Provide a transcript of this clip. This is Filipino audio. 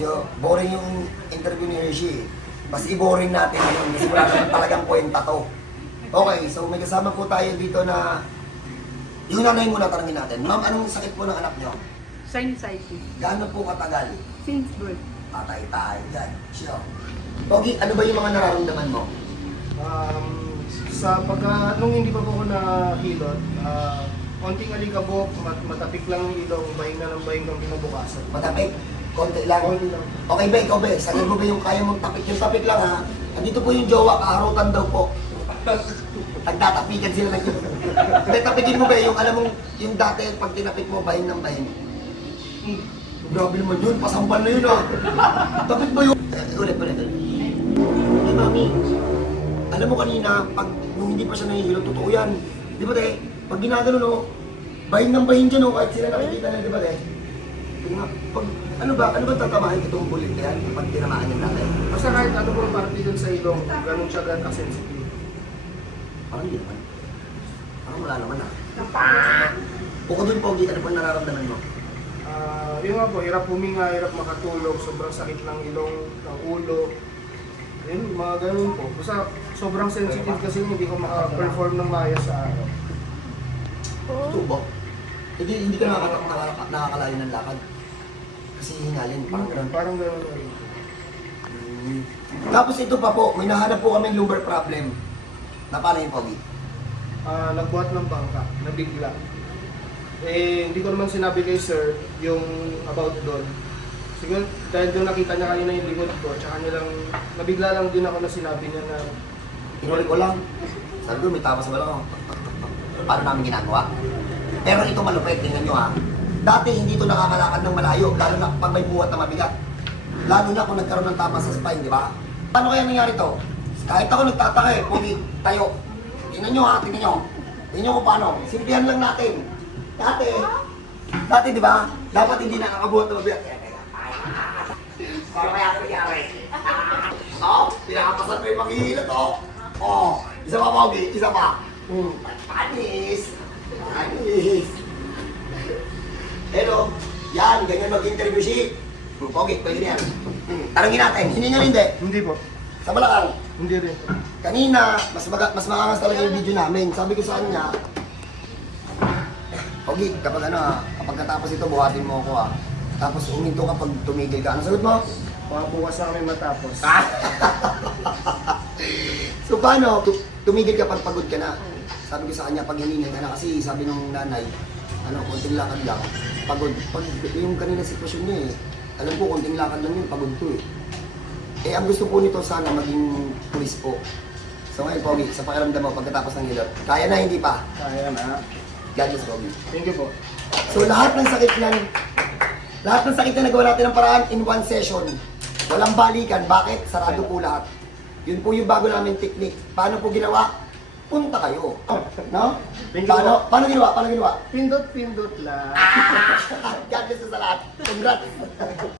medyo boring yung interview ni Hershey. Mas i-boring natin yun kasi wala naman talagang kwenta to. Okay, so may kasama po tayo dito na yung nanay muna tanongin natin. Ma'am, anong sakit po ng anak niyo? Sinusitis. Gaano po katagal? Since birth. Patay tayo dyan. Siya. Pogi, ano ba yung mga nararamdaman mo? Nung hindi pa po ako nahilot, konting alikabok, matapik lang yung ilong, bahing na ng bahing ng kinabukasan. Matapik? Konti lang. Konti lang. Okay ba, ikaw ba? Sagad mo ba yung kaya mong tapik? Yung tapik lang ha. Andito po yung jowa, kaarutan daw po. Nagtatapikan sila lang yun. Hindi, tapikin mo ba yung alam mong yung dati pag tinapik mo, bahing ng bahing. Grabe naman yun, pasampan na yun ah. Tapik ba yun? Ulit. Hey mami, alam mo kanina, nung hindi pa siya nahihilot, totoo yan. Di ba te, pag ginagano no, bahing ng bahing dyan no, kahit sila nakikita na, di ba te? Ano ba tatamahin itong bulit yan pag tinamaan yung natin? Basta kahit ano po parte dun sa ilong, ganun siya ka-sensitive. Parang hindi naman. Parang wala naman ah. Bukod dun, Pogi, ano pa nararamdaman mo? Yun nga po, hirap huminga, hirap makatulog, sobrang sakit ng ilong, ng ulo. Yun, mga ganun po. Basta sobrang sensitive kasi hindi ko maka-perform ng maayos sa araw. Totoo ba? Hindi ka nakakalayo ng lakad. Kasi hingalin, parang ganun. Parang ganun. Tapos ito pa po, may nahanap po kami lumbar problem. Na paano yung Pogi? Nagbuhat ng bangka, nabigla. Hindi ko naman sinabi kay sir yung about doon. Siguro dahil doon nakita niya kanina yung likod ko, tsaka niya lang, nabigla lang din ako na sinabi niya na Inulit ko lang. Sabi ko, may tapas ba lang. Paano namin ginagawa? Pero ito malupit, tingnan nyo ha. Dati hindi ito nakakalakad ng malayo, lalo na pag may buhat na mabigat. Lalo na kung nagkaroon ng tama sa spine, di ba? Paano kaya nangyari to? Kahit ako nagtataka eh, Pogi, tayo. Tingnan nyo ha, tingnan nyo. Tingnan nyo kung paano. Simplihan lang natin. Dati di ba? Dapat hindi nakakabuhat na mabigat. Paano kaya ito nangyari? Pinakapasan mo yung maghihilot isa pa Pogi, isa pa. Panis. Pero, yan, ganyan mag-interview si Pogi, pwede yan. Tarangin natin, hiningal hindi. hindi po, Sa balakang. hindi rin. Kanina, mas maangas talaga yung video namin. Sabi ko sa kanya, Pogi, kapag katapos ito, buhatin mo ako Tapos uminto ka pag tumigil ka. Ano sagot mo? Baka bukas na kami matapos. So paano, tumigil ka pag pagod ka na? Sabi ko sa kanya, pag hiningal ka na kasi sabi nung nanay, konting lakad lang. Pagod. Pag yung kanina sitwasyon niya alam ko, konting lakad lang yun, pagod to ang gusto po nito sana maging pulis po. So ngayon, Pogi, sa pakiramdam mo, pagkatapos ng hilot, kaya na, hindi pa? Kaya na. God bless, Pogi. Thank you po. So lahat ng sakit na nagawa natin ng paraan in one session. Walang balikan. Bakit? Sarado po lahat. Yun po yung bago namin technique. Paano po ginawa? Punta kayo. No? Thank you Paano ginawa? Pindot lang. God bless sa lahat. Congrats.